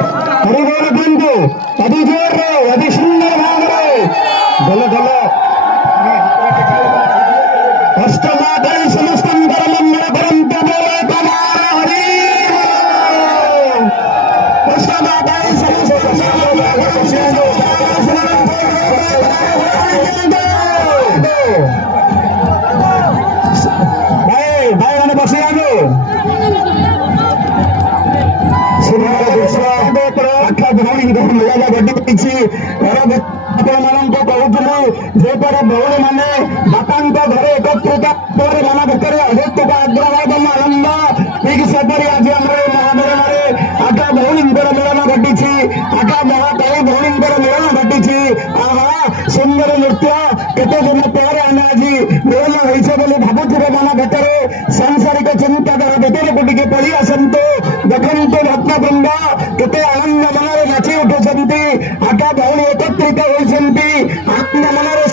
हरिबोल बंधु अभी जोर रे अभी सुंदर भाग रे बोलो बोलो अष्टमाताई समस्तंतर मंगल परंत बोले कमाल हरि अष्टमाताई समस्तंतर भाई भाई मैंने बसे आगे आठ भौणी मेला गड्डी ଆପଣମାନଙ୍କୁ କହୁଥିଲି ଯେପରି ଭଉଣୀ ମାନେ ବାପାଙ୍କ ଘରେ ଏକତ୍ରିତ ପରେ ମନ ଭିତରେ ଅହେତୁକ ଆଗ୍ରହ ଏବଂ ଆନନ୍ଦ ଠିକ ସେପରି ଆଜି ଆମର ଏ ମହାମେଳନରେ ଆଠ ଭଉଣୀଙ୍କର ମିଳନ ଘଟିଛି ଆଠ ମହାକାଳୀ ଭଉଣୀଙ୍କର ମିଳନ ଘଟିଛି ଆହା ସୁନ୍ଦର ନୃତ୍ୟ କେତେ ଦିନ ପରେ ଆମେ ଆଜି ମିଳନ ହେଇଛେ ବୋଲି ଭାବୁଥିବେ ମନ ଭିତରେ ସାଂସାରିକ ଚିନ୍ତାଧାରା ଭିତରକୁ ଟିକେ ପଳେଇ ଆସନ୍ତୁ ଦେଖନ୍ତୁ ଭକ୍ତବୃନ୍ଦ କେତେ ଆନନ୍ଦ ମନରେ ନାଚି ଉଠୁଛନ୍ତି ଆଠ ଭଉଣୀ ଏକତ୍ରିତ ହୋଇଛନ୍ତି ଆନନ୍ଦ ମନରେ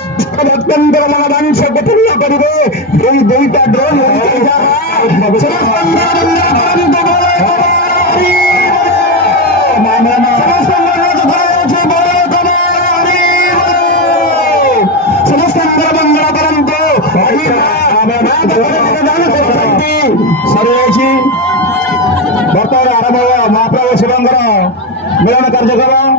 ଭକ୍ତଙ୍କର ମନୋବାଂଶକୁ ପୂର୍ଣ୍ଣ କରିବେ ଦୁଇଟା ଡ୍ରୋନ୍ ସମସ୍ତଙ୍କର ମଙ୍ଗଳ କରନ୍ତୁ ସରିଯାଇଛି ବର୍ତ୍ତମାନ ଆରମ୍ଭ ମହାପ୍ରଭୁ ଶିବଙ୍କର ମିଳନ କାର୍ଯ୍ୟକ୍ରମ